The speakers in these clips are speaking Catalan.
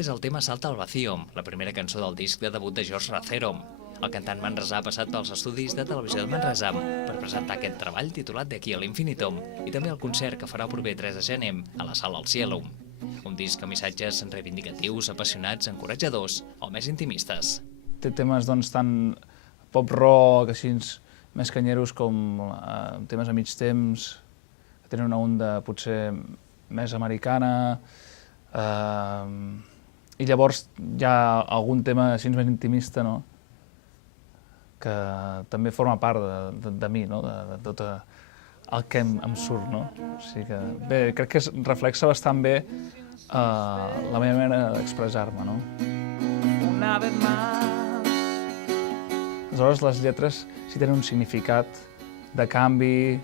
Aquest és el tema Salta al Vacío, la primera cançó del disc de debut de George Racero. El cantant manresà ha passat pels estudis de televisió de Manresa per presentar aquest treball titulat De aquí a l'infinitum i també el concert que farà el proper 3 de gener a la Sala al Cielo. Un disc amb missatges reivindicatius, apassionats, encoratjadors o més intimistes. Té temes tan pop-rock, així més canyeros com temes a mig temps, que tenen una onda potser més americana, i llavors hi ha algun tema així més intimista, no?, que també forma part de mi, no?, de tot el que em surt, no? O sigui que, bé, crec que reflexa bastant bé la meva manera d'expressar-me, no? Una vez más. Aleshores, les lletres sí tenen un significat de canvi,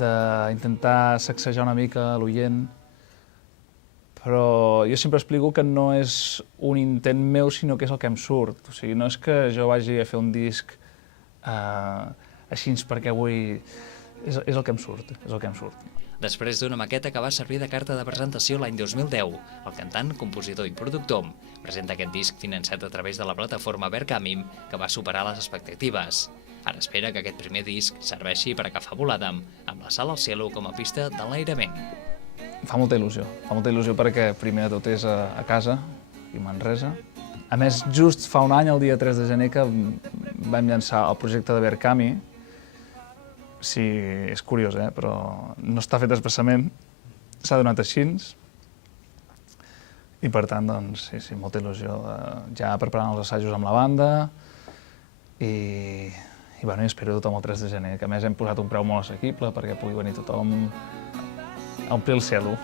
d'intentar sacsejar una mica l'oient, però jo sempre explico que no és un intent meu, sinó que és el que em surt. O sigui, no és que jo vagi a fer un disc així perquè vull... És el que em surt, és el que em surt. Després d'una maqueta que va servir de carta de presentació l'any 2010, el cantant, compositor i productor presenta aquest disc finançat a través de la plataforma Verkami, que va superar les expectatives. Ara espera que aquest primer disc serveixi per agafar volada, amb la Sala al Cielo com a pista d'enlairament. Fa molta il·lusió perquè primer de tot és a casa, i Manresa. A més, just fa un any, el dia 3 de gener, que vam llançar el projecte de Verkami. Sí, és curiós, però no està fet expressament, s'ha donat així. I per tant, doncs, sí, molta il·lusió. Ja preparant els assajos amb la banda i espero tothom el 3 de gener, que a més hem posat un preu molt assequible perquè pugui venir tothom a omplir el cielo.